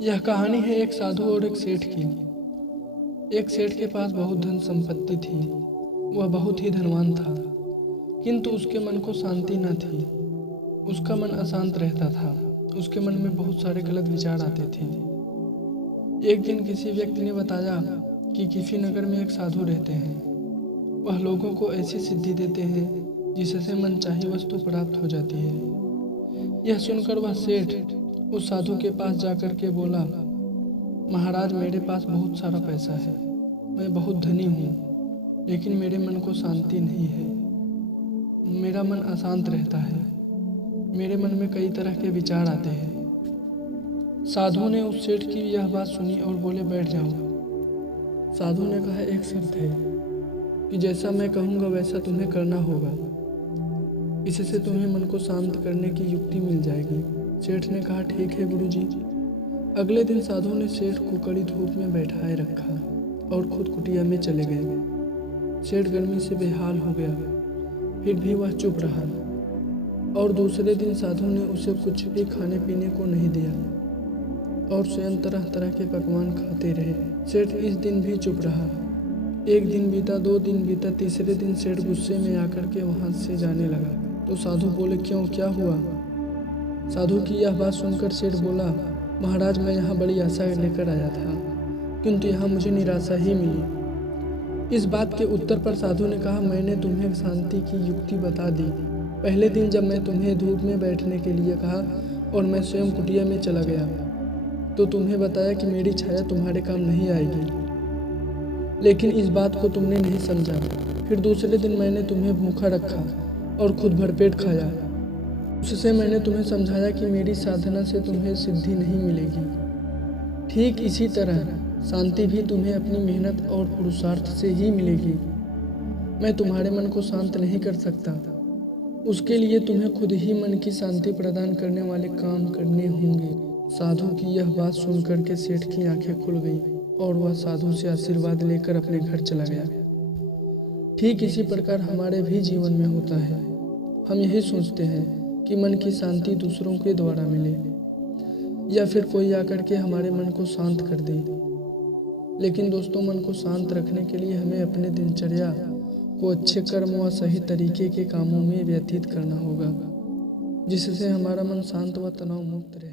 यह कहानी है एक साधु और एक सेठ की। एक सेठ के पास बहुत धन संपत्ति थी। वह बहुत ही धनवान था, किंतु उसके मन को शांति न थी। उसका मन अशांत रहता था। उसके मन में बहुत सारे गलत विचार आते थे। एक दिन किसी व्यक्ति ने बताया कि किसी नगर में एक साधु रहते हैं। वह लोगों को ऐसी सिद्धि देते हैं जिससे मनचाही वस्तु प्राप्त हो जाती है। यह सुनकर वह सेठ उस साधु के पास जाकर के बोला, महाराज, मेरे पास बहुत सारा पैसा है, मैं बहुत धनी हूँ, लेकिन मेरे मन को शांति नहीं है। मेरा मन अशांत रहता है। मेरे मन में कई तरह के विचार आते हैं। साधु ने उस सेठ की यह बात सुनी और बोले, बैठ जाओ। साधु ने कहा, एक शर्त है कि जैसा मैं कहूँगा वैसा तुम्हें करना होगा। इससे तुम्हें मन को शांत करने की युक्ति मिल जाएगी। सेठ ने कहा, ठीक है गुरुजी। अगले दिन साधु ने सेठ को कड़ी धूप में बैठाए रखा और खुद कुटिया में चले गए। सेठ गर्मी से बेहाल हो गया, फिर भी वह चुप रहा और दूसरे दिन साधु ने उसे कुछ भी खाने पीने को नहीं दिया और स्वयं तरह तरह के पकवान खाते रहे। सेठ इस दिन भी चुप रहा। एक दिन बीता, 2 दिन बीता, तीसरे दिन सेठ गुस्से में आकर के वहाँ से जाने लगा। तो साधु बोले, क्यों, क्या हुआ? साधु की यह बात सुनकर सेठ बोला, महाराज, मैं यहाँ बड़ी आशा लेकर आया था, किंतु यहाँ मुझे निराशा ही मिली। इस बात के उत्तर पर साधु ने कहा, मैंने तुम्हें शांति की युक्ति बता दी। पहले दिन जब मैं तुम्हें धूप में बैठने के लिए कहा और मैं स्वयं कुटिया में चला गया तो तुम्हें बताया कि मेरी छाया तुम्हारे काम नहीं आएगी, लेकिन इस बात को तुमने नहीं समझा। फिर दूसरे दिन मैंने तुम्हें भूखा रखा और खुद भरपेट खाया। उससे मैंने तुम्हें समझाया कि मेरी साधना से तुम्हें सिद्धि नहीं मिलेगी। ठीक इसी तरह शांति भी तुम्हें अपनी मेहनत और पुरुषार्थ से ही मिलेगी। मैं तुम्हारे मन को शांत नहीं कर सकता। उसके लिए तुम्हें खुद ही मन की शांति प्रदान करने वाले काम करने होंगे। साधु की यह बात सुनकर के सेठ की आंखें खुल गई और वह साधु से आशीर्वाद लेकर अपने घर चला गया। ठीक इसी प्रकार हमारे भी जीवन में होता है। हम यही सोचते हैं कि मन की शांति दूसरों के द्वारा मिले या फिर कोई आकर के हमारे मन को शांत कर दे। लेकिन दोस्तों, मन को शांत रखने के लिए हमें अपने दिनचर्या को अच्छे कर्म व सही तरीके के कामों में व्यतीत करना होगा, जिससे हमारा मन शांत व तनाव मुक्त रहे।